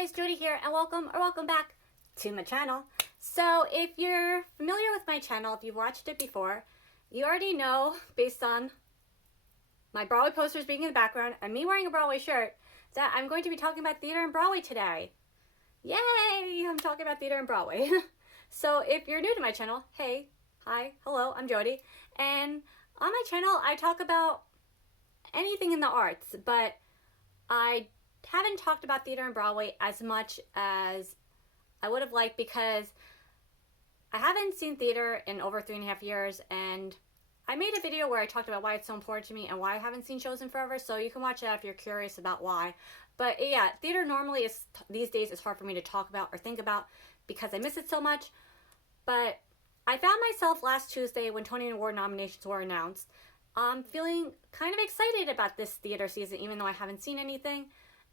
guys, Jody here, and welcome back to my channel. So if you're familiar with my channel, if you've watched it before, you already know, based on my Broadway posters being in the background and me wearing a Broadway shirt, that I'm going to be talking about theater and Broadway today. Yay! I'm talking about theater and Broadway. So if you're new to my channel, hey, hi, hello, I'm Jody, and on my channel I talk about anything in the arts, but I haven't talked about theater and Broadway as much as I would have liked because I haven't seen theater in over 3.5 years, and I made a video where I talked about why it's so important to me and why I haven't seen shows in forever, so you can watch that if you're curious about why. But yeah, theater normally is, these days, is hard for me to talk about or think about because I miss it so much. But I found myself last Tuesday when Tony Award nominations were announced, feeling kind of excited about this theater season, even though I haven't seen anything.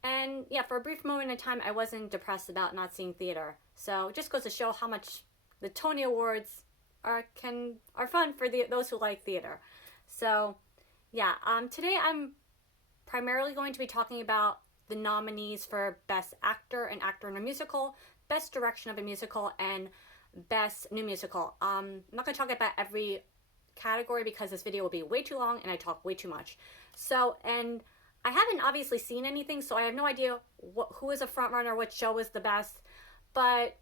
And yeah, for a brief moment in time, I wasn't depressed about not seeing theater. So it just goes to show how much the Tony Awards are fun for those who like theater. So yeah, today I'm primarily going to be talking about the nominees for Best Actor and Actor in a Musical, Best Direction of a Musical, and Best New Musical. I'm not going to talk about every category because this video will be way too long and I talk way too much. So, and I haven't obviously seen anything, so I have no idea who is a front runner, which show is the best, but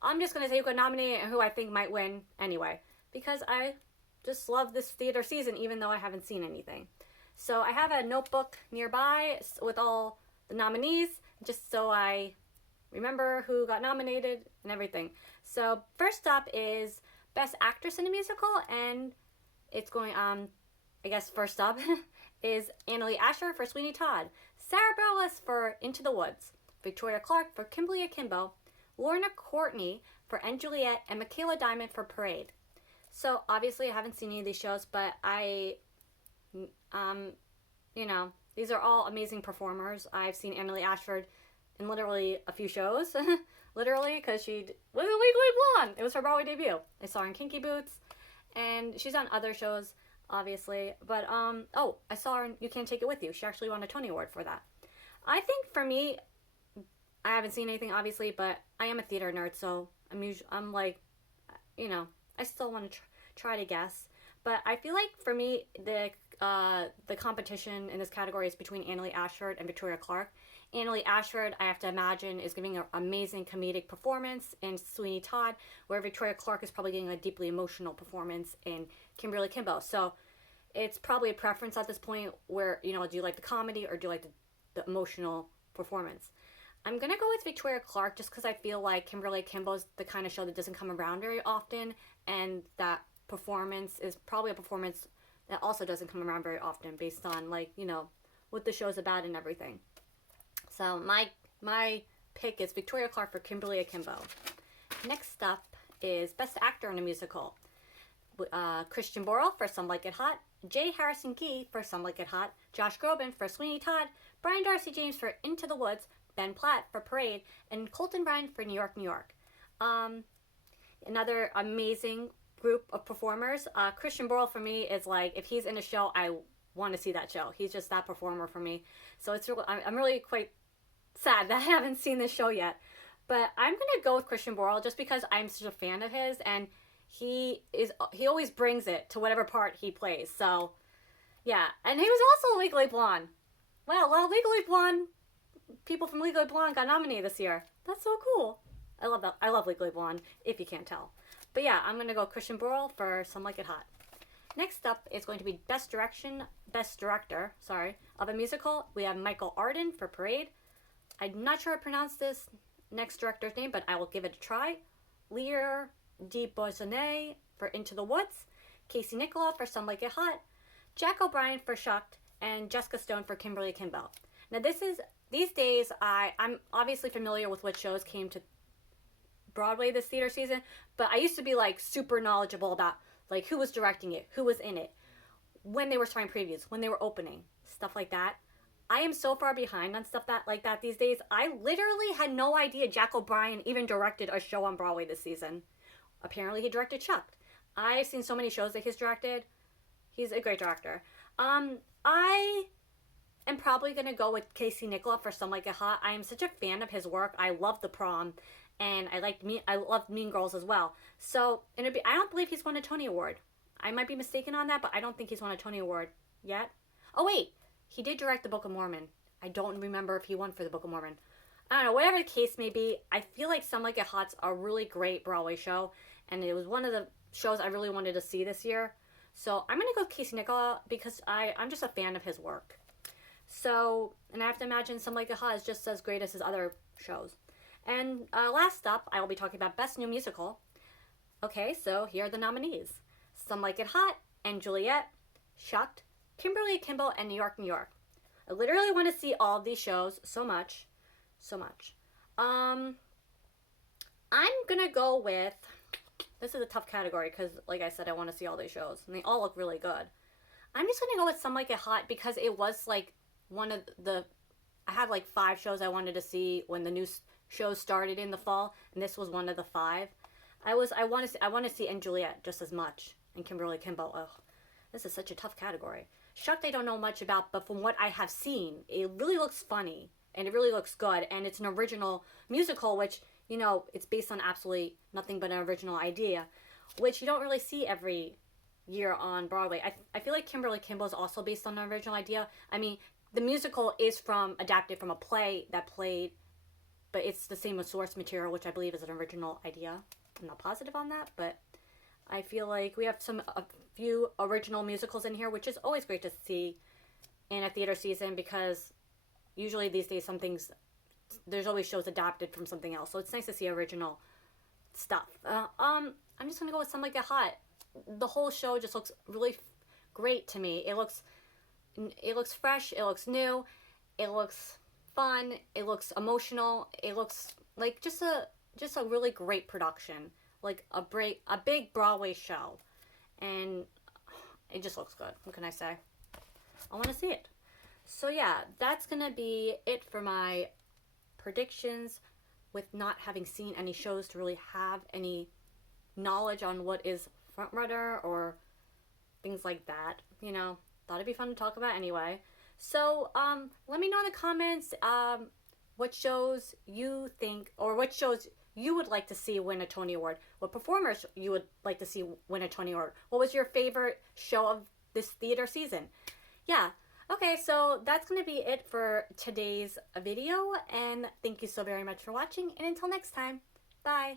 I'm just going to say who got nominated and who I think might win anyway, because I just love this theater season even though I haven't seen anything. So I have a notebook nearby with all the nominees, just so I remember who got nominated and everything. So first up is Best Actress in a Musical, and it's going, I guess first up is Annaleigh Ashford for Sweeney Todd, Sarah Bareilles for Into the Woods, Victoria Clark for Kimberly Akimbo, Lorna Courtney for & Juliet, and Michaela Diamond for Parade. So obviously I haven't seen any of these shows, but you know, these are all amazing performers. I've seen Annaleigh Ashford in literally a few shows, literally, because she was a Legally Blonde. It was her Broadway debut. I saw her in Kinky Boots, and she's on other shows, obviously. But oh, I saw her in You Can't Take It With You. She actually won a Tony Award for that. I think for me, I haven't seen anything, obviously, but I am a theater nerd, so I'm like, you know, I still want to try to guess. But I feel like for me, the competition in this category is between Annaleigh Ashford and Victoria Clark. Annaleigh Ashford, I have to imagine, is giving an amazing comedic performance in Sweeney Todd, where Victoria Clark is probably getting a deeply emotional performance in Kimberly Akimbo. So it's probably a preference at this point where, you know, do you like the comedy or do you like the emotional performance? I'm going to go with Victoria Clark just because I feel like Kimberly Akimbo is the kind of show that doesn't come around very often, and that performance is probably a performance that also doesn't come around very often based on, like, you know, what the show's about and everything. So my pick is Victoria Clark for Kimberly Akimbo. Next up is Best Actor in a Musical. Christian Borle for Some Like It Hot, J. Harrison Key for Some Like It Hot, Josh Groban for Sweeney Todd, Brian Darcy James for Into the Woods, Ben Platt for Parade, and Colton Bryan for New York, New York. Another amazing group of performers. Christian Borle for me is like, if he's in a show, I want to see that show. He's just that performer for me. So it's really, I'm really quite sad that I haven't seen this show yet. But I'm going to go with Christian Borle just because I'm such a fan of his, and he always brings it to whatever part he plays. So yeah, and he was also Legally Blonde. Wow, well, Legally Blonde, people from Legally Blonde got nominated this year. That's so cool. I love that. I love Legally Blonde, if you can't tell. But yeah, I'm going to go Christian Borle for Some Like It Hot. Next up is going to be Best Director, of a Musical. We have Michael Arden for Parade. I'm not sure how to pronounce this next director's name, but I will give it a try. Lear DeBoissonnet for Into the Woods. Casey Nicola for Some Like It Hot. Jack O'Brien for Shucked. And Jessica Stone for Kimberly Akimbo. Now these days, I'm obviously familiar with what shows came to Broadway this theater season, but I used to be like super knowledgeable about like who was directing it, who was in it, when they were starting previews, when they were opening, stuff like that. I am so far behind on stuff like that these days. I literally had no idea Jack O'Brien even directed a show on Broadway this season. Apparently he directed Chuck. I've seen so many shows that he's directed. He's a great director. I am probably going to go with Casey Nicholaw for Some Like It Hot. I am such a fan of his work. I love The Prom, and I love Mean Girls as well. So, I don't believe he's won a Tony Award. I might be mistaken on that, but I don't think he's won a Tony Award yet. Oh wait, he did direct The Book of Mormon. I don't remember if he won for The Book of Mormon. I don't know, whatever the case may be, I feel like Some Like It Hot's a really great Broadway show, and it was one of the shows I really wanted to see this year. So I'm going to go with Casey Nicholaw because I'm just a fan of his work. So, and I have to imagine Some Like It Hot is just as great as his other shows. And last up, I will be talking about Best New Musical. Okay, so here are the nominees. Some Like It Hot and Juliet, Shucked, Kimberly Kimball, and New York, New York. I literally want to see all of these shows so much. So much. I'm going to go with... This is a tough category because, like I said, I want to see all these shows. And they all look really good. I'm just going to go with Some Like It Hot because it was like one of the... I had like 5 shows I wanted to see when the new shows started in the fall. And this was one of the 5. I want to see And Juliet just as much. And Kimberly Kimball. Ugh, this is such a tough category. Shucked I don't know much about, but from what I have seen, it really looks funny. And it really looks good. And it's an original musical, which, you know, it's based on absolutely nothing but an original idea, which you don't really see every year on Broadway. I feel like Kimberly Kimball is also based on an original idea. I mean, the musical is adapted from a play that played, but it's the same with source material, which I believe is an original idea. I'm not positive on that, but I feel like we have a few original musicals in here, which is always great to see in a theater season because usually these days there's always shows adapted from something else. So it's nice to see original stuff. I'm just going to go with Some Like It Hot. The whole show just looks really great to me. It looks fresh. It looks new. It looks fun. It looks emotional. It looks like just a really great production. Like a big Broadway show. And it just looks good. What can I say? I want to see it. So yeah, that's going to be it for my predictions with not having seen any shows to really have any knowledge on what is frontrunner or things like that. You know, thought it'd be fun to talk about anyway. So let me know in the comments what shows you think, or what shows you would like to see win a Tony Award, what performers you would like to see win a Tony Award, what was your favorite show of this theater season. Yeah. Okay, so that's going to be it for today's video, and thank you so very much for watching, and until next time, bye!